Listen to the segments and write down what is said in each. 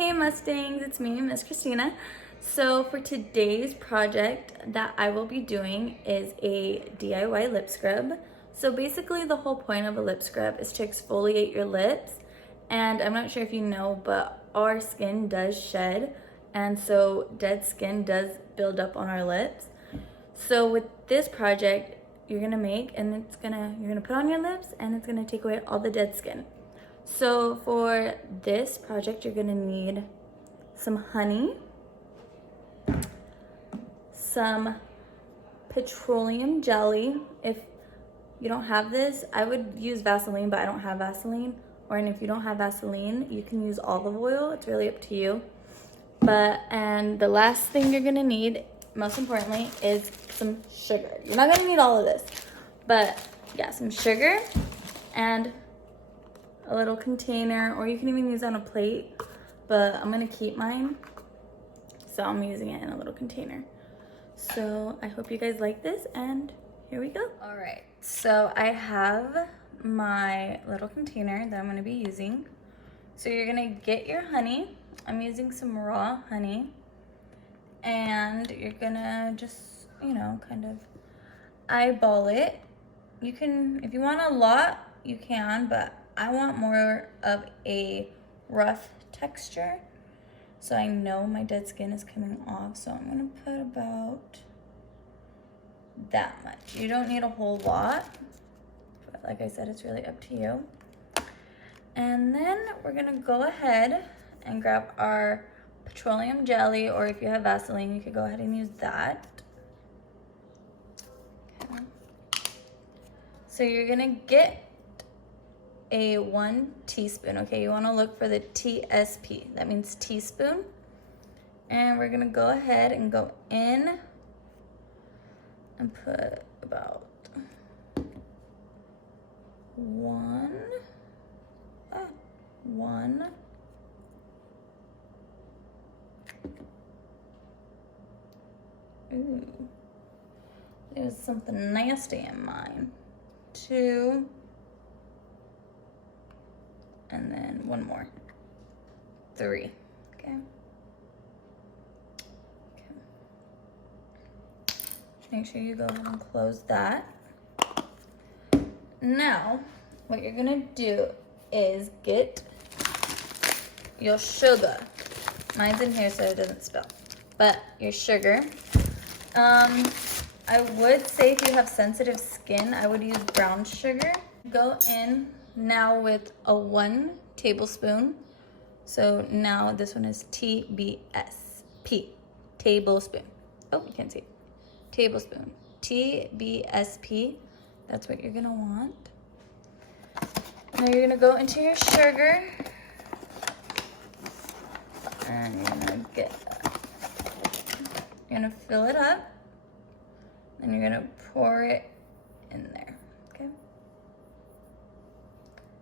Hey Mustangs, it's me, Miss Christina. So for today's project that I will be doing is a DIY lip scrub. So basically the whole point of a lip scrub is to exfoliate your lips. And I'm not sure if you know, but our skin does shed. And so dead skin does build up on our lips. So with this project, you're gonna make, and you're gonna put on your lips and it's gonna take away all the dead skin. So for this project, you're gonna need some honey, some petroleum jelly. If you don't have this, I would use Vaseline, but I don't have Vaseline. And if you don't have Vaseline, you can use olive oil. It's really up to you. And the last thing you're gonna need, most importantly, is some sugar. You're not gonna need all of this, but yeah, some sugar and a little container, or you can even use it on a plate, but I'm gonna keep mine, so I'm using it in a little container. So I hope you guys like this, and here we go. All right, so I have my little container that I'm gonna be using. So you're gonna get your honey. I'm using some raw honey, and you're gonna just, kind of eyeball it. You can, if you want a lot, you can, but I want more of a rough texture, so I know my dead skin is coming off. So I'm gonna put about that much. You don't need a whole lot, but like I said, it's really up to you. And then we're gonna go ahead and grab our petroleum jelly, or if you have Vaseline, you could go ahead and use that. Okay. So you're gonna get a 1 teaspoon, okay? You wanna look for the TSP, that means teaspoon. And we're gonna go ahead and go in and put about one. Ooh, there's something nasty in mine. 2. And then 1 more. 3. Okay. Make sure you go ahead and close that. Now, what you're gonna do is get your sugar. Mine's in here so it doesn't spill. But your sugar. I would say if you have sensitive skin, I would use brown sugar. Go in now with a 1 tablespoon. So now this one is TBSP, tablespoon. Oh, you can't see it. Tablespoon, TBSP. That's what you're gonna want. Now you're gonna go into your sugar, and you're gonna you're gonna fill it up, and you're gonna pour it in there, okay?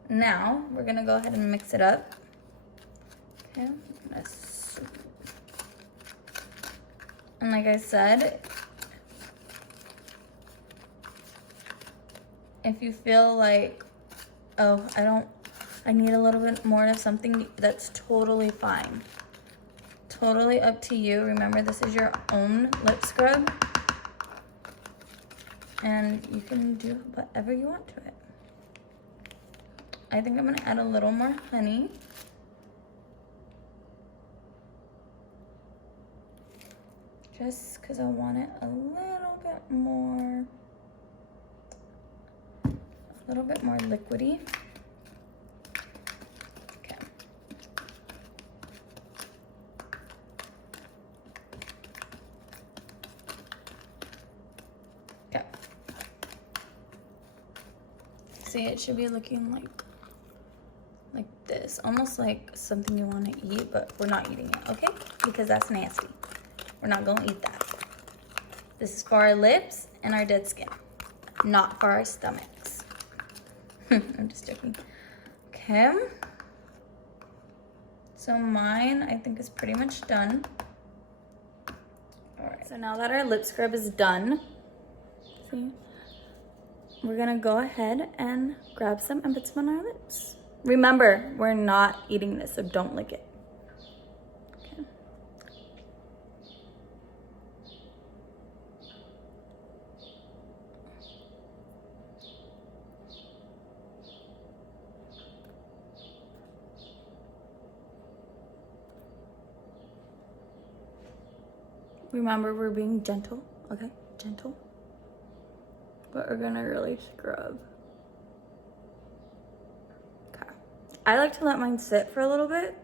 Now, we're gonna go ahead and mix it up. Okay, and like I said, if you feel like, oh, I need a little bit more of something, that's totally fine. Totally up to you. Remember, this is your own lip scrub, and you can do whatever you want to it. I think I'm gonna add a little more honey. Just because I want it a little bit more liquidy. Okay. Okay. See, it should be looking like this, almost like something you want to eat, but we're not eating it, okay? Because that's nasty. We're not gonna eat that. This is for our lips and our dead skin, not for our stomachs. I'm just joking. Okay. So mine, I think, is pretty much done. All right. So now that our lip scrub is done, see, we're gonna go ahead and grab some and put some on our lips. Remember, we're not eating this, so don't lick it. Remember, we're being gentle, okay? Gentle. But we're gonna really scrub. Okay. I like to let mine sit for a little bit.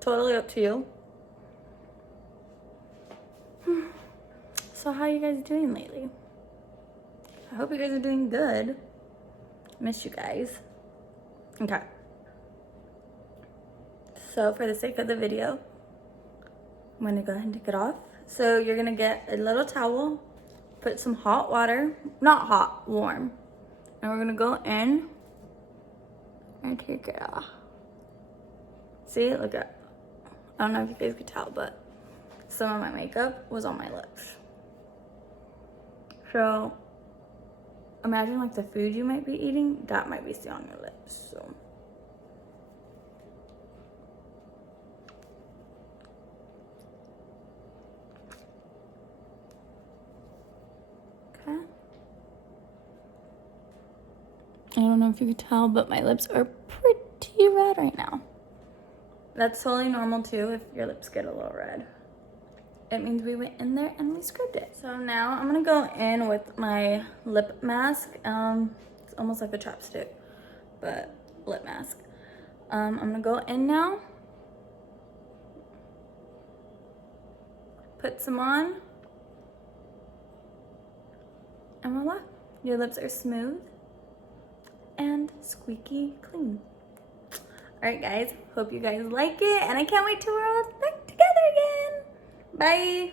Totally up to you. So how are you guys doing lately? I hope you guys are doing good. Miss you guys. Okay. So for the sake of the video, I'm gonna go ahead and take it off. So you're gonna get a little towel, put some hot water, not hot, warm. And we're gonna go in and take it off. See, look at, I don't know if you guys could tell, but some of my makeup was on my lips. So imagine like the food you might be eating, that might be still on your lips, so. Okay. I don't know if you could tell, but my lips are pretty red right now. That's totally normal too if your lips get a little red. It means we went in there and we scrubbed it. So now I'm gonna go in with my lip mask. It's almost like a chapstick, but lip mask. I'm gonna go in now. Put some on. And voila, your lips are smooth and squeaky clean. All right, guys, hope you guys like it, and I can't wait till we're all back together again. Bye.